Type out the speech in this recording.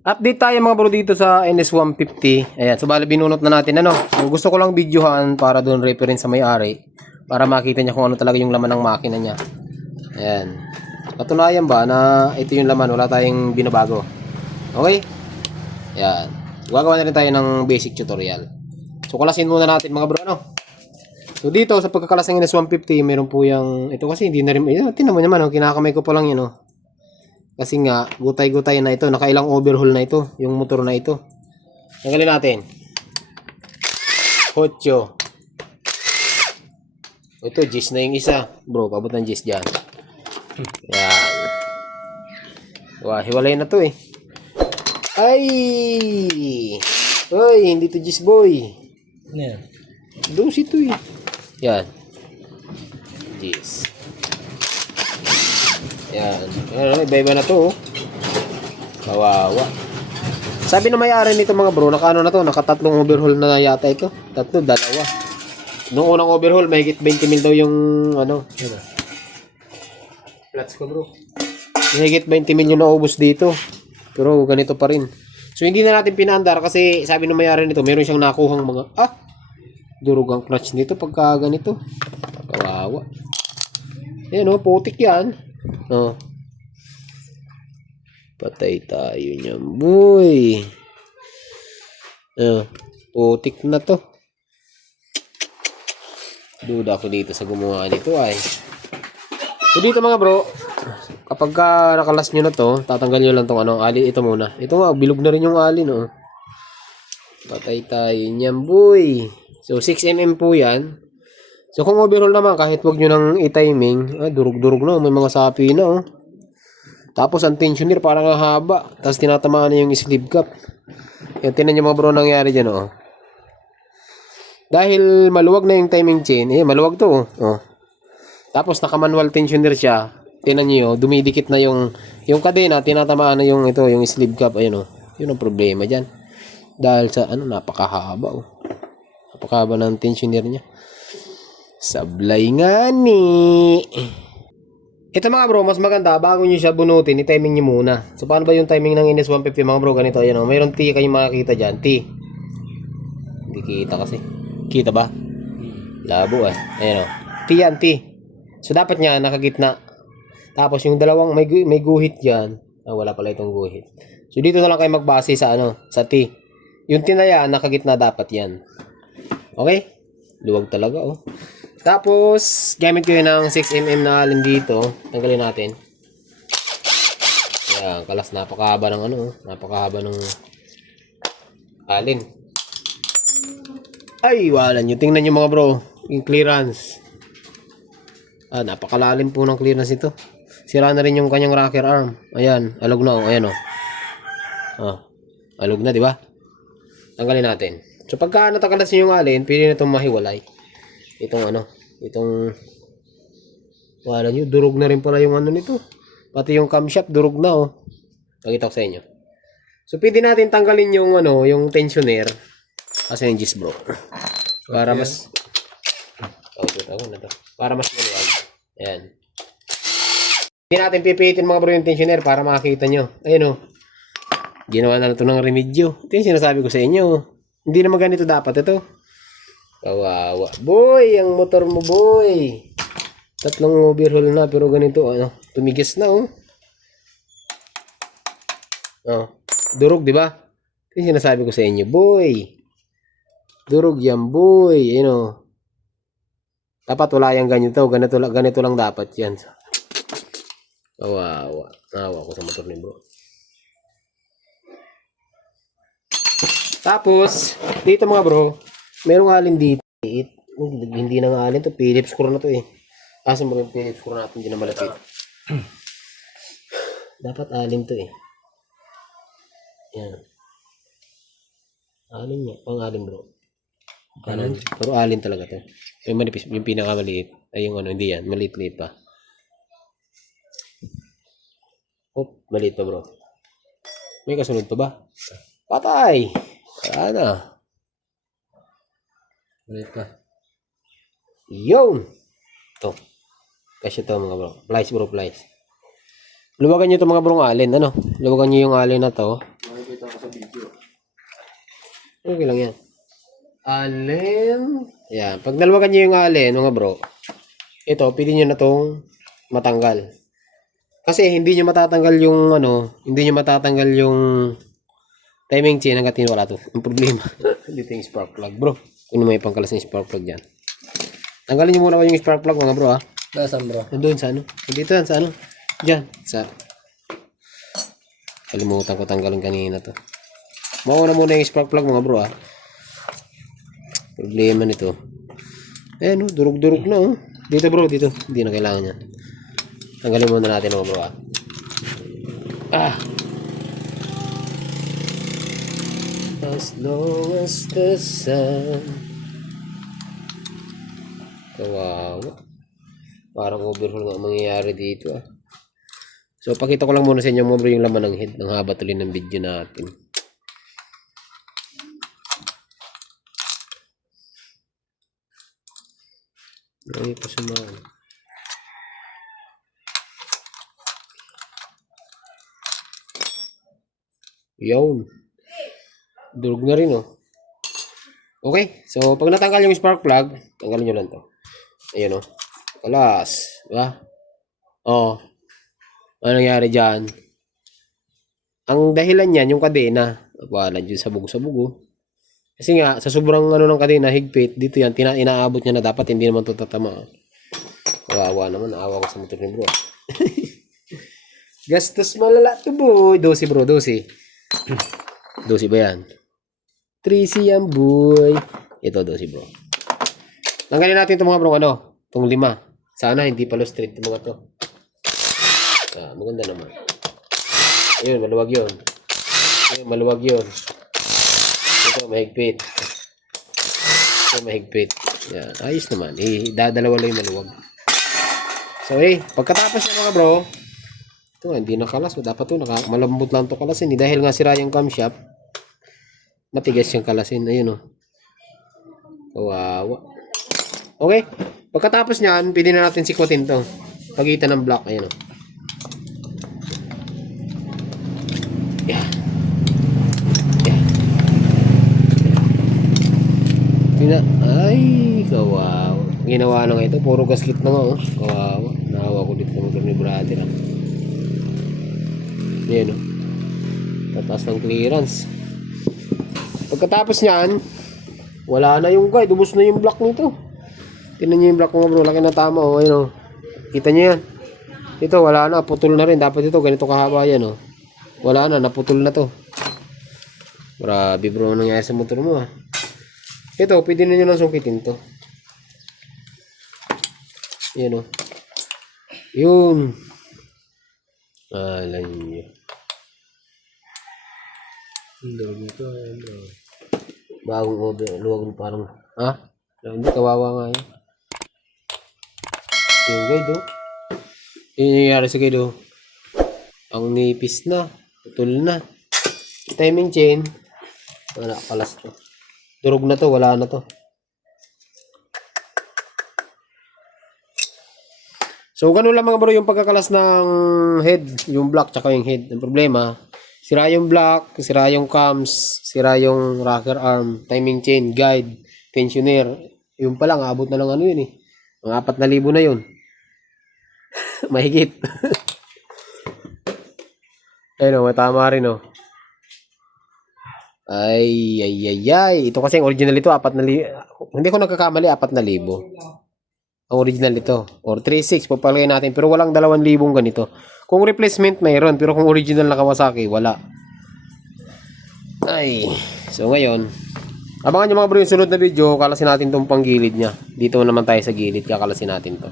Update tayo mga bro dito sa NS150. Ayan, so bali binunot na natin ano. So, gusto ko lang videohan para doon reference sa may-ari para makita niya kung ano talaga yung laman ng makina niya. Ayan. Katunayan ba na ito yung laman, wala tayong binabago. Okay? Ayan. Gagawa na rin tayo ng basic tutorial. So kalasin muna natin mga bro ano. So dito sa pagkakalas ng NS150, meron po yung ito kasi hindi na rin tingnan mo naman, kinakamay ko pa lang yun oh. Kasi nga, gutay-gutay na ito. Nakailang overhaul na ito. Yung motor na ito. Tanggalin natin. 8. Ito, gis na yung isa. Bro, pabot ng gis dyan. Yan. Wah, hiwalay na to eh. Ay! Ay, hindi to gis boy. Yan. Dos ito eh. Yan. Gis. Yan. Ano, iba-iba na to. Oh. Kawawa. Sabi na may-ari nito mga bro, naka ano na to, nakatatlong overhaul na yata ito. Tatlo, dalawa. Nung unang overhaul, mahigit 20 mil daw yung ano. Ano. Flats ko bro. Mahigit 20 mil yung naubos dito. Pero ganito pa rin. So hindi na natin pinaandar kasi sabi ng may-ari nito, meron siyang nakuhang mga durog ang clutch nito pagka ganito. Kawawa. Ayan o, putik yan. Oh. Patay tayo niyan, boy. Putik na to. Duda ako dito sa gumawa nito ay. So dito mga bro, kapag nakalas nyo na to, tatanggal nyo lang tong ano, ali ito muna. Ito nga, bilog na rin yung ali no. Patay tayo niyan, boy. So 6mm po yan. So kung overhaul naman, kahit wag nyo nang i-timing, durug-durug na, may mga sapi na oh. Tapos ang tensioner parang haba, tapos tinatamaan na yung sleeve cap. Yan, tinan nyo mga bro nangyari dyan oh. Dahil maluwag na yung timing chain, maluwag to oh. Tapos naka-manual tensioner siya. Tinan nyo, dumidikit na yung kadena, tinatamaan na yung ito, yung sleeve cap, ayun oh. Yun ang problema dyan. Dahil sa ano, napakahaba oh. Napakahaba ng tensioner niya. Sablay nga ni. Ito mga bro, mas maganda bago nyo siya bunutin, i-timing nyo muna. So paano ba yung timing ng NS150 mga bro? Ganito, ayan o. Mayroon T kayong makikita dyan. T. Hindi kita kasi. Kita ba? Labo eh. Ayan o. T yan, T. So dapat niya nakagitna. Tapos yung dalawang may guhit dyan. Wala pala itong guhit. So dito na lang kayo magbase sa ano, sa T. Yung T na yan, nakagitna dapat yan. Okay? Luwag talaga oh. Tapos, gamit ko yun ng 6mm na alin dito. Tanggalin natin. Ayan, kalas napakahaba ng ano. Napakahaba ng alin. Ay, wala nyo. Tingnan nyo mga bro. Yung clearance. Napakalalim po ng clearance ito. Sira na rin yung kanyang rocker arm. Ayan, alog na oh. Ayan oh. Alog na, di ba? Tanggalin natin. So, pagka natakalas nyo yung alin, pwede na itong mahiwalay. Itong wala nyo, durog na rin pala yung ano nito. Pati yung camshaft durog na oh. Pakita ko sa inyo. So pwede natin tanggalin yung ano, yung tensioner. Kasi yung gis bro. Para mas para mas maluwag. Ayan. Hindi natin pipitin mga bro yung tensioner para makakita nyo. Ayun oh. Ginawa na ito ng remedyo. Ito yung sinasabi ko sa inyo. Hindi naman ganito dapat ito. Kawawa. Boy, ang motor mo boy. Tatlong overhaul na pero ganito ano, tumigas na oh. Durog di ba? Ito yung sinasabi ko sa inyo, boy. Durog yan boy. Ayun oh. Dapat wala yang ganito, ganito lang dapat yan. Kawawa. Nawa ko sa motor ni bro. Tapos, dito mga bro, merong alin dito. Hindi na nga alin to. Phillips screw na to eh. Kaso mga Phillips screw natin. Hindi na malapit. Dapat alin to eh. Yan. Alin niya. Pang alin bro. Alin. Pero alin talaga to. Yung manipis. Yung pinakamaliit. Ay yung ano. Hindi yan. Maliit-liit pa. Oh. Maliit pa bro. May kasunod pa ba? Patay. Sana. Maliit pa. Yun. Ito. Kasi ito mga bro. Plies bro, plies. Luwagan nyo ito mga bro ng alin. Ano? Luwagan nyo yung alin na to. Okay lang yan. Allen. Yan. Pag nalwagan nyo yung allen, mga bro, ito, pwede nyo na itong matanggal. Kasi hindi nyo matatanggal yung, hindi nyo matatanggal yung timing chain hanggat wala to. Ang problema, dito yung spark plug, bro. Kung may pangkalas ng spark plug dyan. Tanggalin nyo muna yung spark plug, mga bro, ha. Nasaan bro? Nandun sa Dito yan, sa Diyan, sa... Kalimutan ko tanggalin kanina to. Mauna muna yung spark plug, mga bro, ha. Problema nito. Ayan, durug-durug na, oh. Dito, bro, dito. Hindi na kailangan yan. Tanggalin muna natin, mga bro, ha. As long as the sun. Kawawa. Parang overhaul nga mangyayari dito, ah. So, pakita ko lang muna sa inyo, mga bro, yung laman ng head. Ang haba tuloy ng video natin. Ay, pasumaan. Yun. Durog na rin, oh. Okay. So, pag natanggal yung spark plug, tanggalin nyo lang to. Ayan, oh. Kalas. Diba? Oh. Ano nangyari dyan? Ang dahilan yan, yung kadena. Wala dyan sabog-sabog, oh. Kasi nga, sa sobrang ng kadena, higpit, dito yan, inaabot niya na dapat, hindi naman ito tatama. Kawawa naman, naawa ko sa motor ni bro. Gastos malala to, boy. 12, bro, 12. 12 ba yan? 3C yan, boy. Ito, 12, bro. Tanggalin natin ito, mga bro, itong 5. Sana, hindi palo straight ito, mga to. Maganda naman. Ayun, maluwag yun. Ayun, maluwag yun. Ito, mahigpit. Ito, mahigpit. Yan, ayos naman. Dadalawa lang yung maluwag. So, pagkatapos na, mga bro, ito, hindi nakalas. Dapat ito, malambot lang ito kalasin. Dahil nga sira yung camshaft, matigas yung kalasin. Ayun, oh. Kawawa. Okay. Pagkatapos nyan, pwede na natin sikwatin to. Pagitan ng block. Ayun, oh. Yeah. Ay, kawawa. Ginawa na nga ito. Puro gasket na nga, oh. Kawawa. Nahawa ko dito ng ni brother, ah. Ayan, oh. Tataas ng clearance. Pagkatapos nyan, wala na yung guide. Ubus na yung block nito. Tingnan nyo yung block, mga bro. Laki na tama, oh. Ayan, oh. Kita nyo yan. Ito, wala na. Putol na rin. Dapat ito, ganito kahaba yan, oh. Wala na. Naputol na to. Grabe, bro. Ano nangyari sa motor mo, ah. Ito, pwede na nyo lang sungkitin to. Yan, o. Yun. Alam nyo. Bagong luwag parang, ha? Hindi, kawawa nga yun. Yung guide, oh. Yung nangyayari sa guide, oh. Ang nipis na. Putol na. Timing chain. Wala, kalas to. Durog na to, wala na to. So, ganun lang, mga bro, yung pagkakalas ng head, yung block, tsaka yung head. Ang problema, sira yung block, sira yung cams, sira yung rocker arm, timing chain, guide, tensioner. Yung pa lang, abot na lang yun, eh. Mga 4,000 na yun. Mahigit. Ayun, matama rin, oh. Ay. Ito kasi ang original ito, 4,000. Hindi ko nagkakamali, 4,000. Ang original ito. Or 3,600, papalagay natin. Pero walang 2,000 ganito. Kung replacement, mayroon. Pero kung original na Kawasaki, wala. Ay. So, ngayon, abangan nyo, mga bro, yung sunod na video. Kalasin natin itong panggilid niya. Dito naman tayo sa gilid. Kakalasin natin to.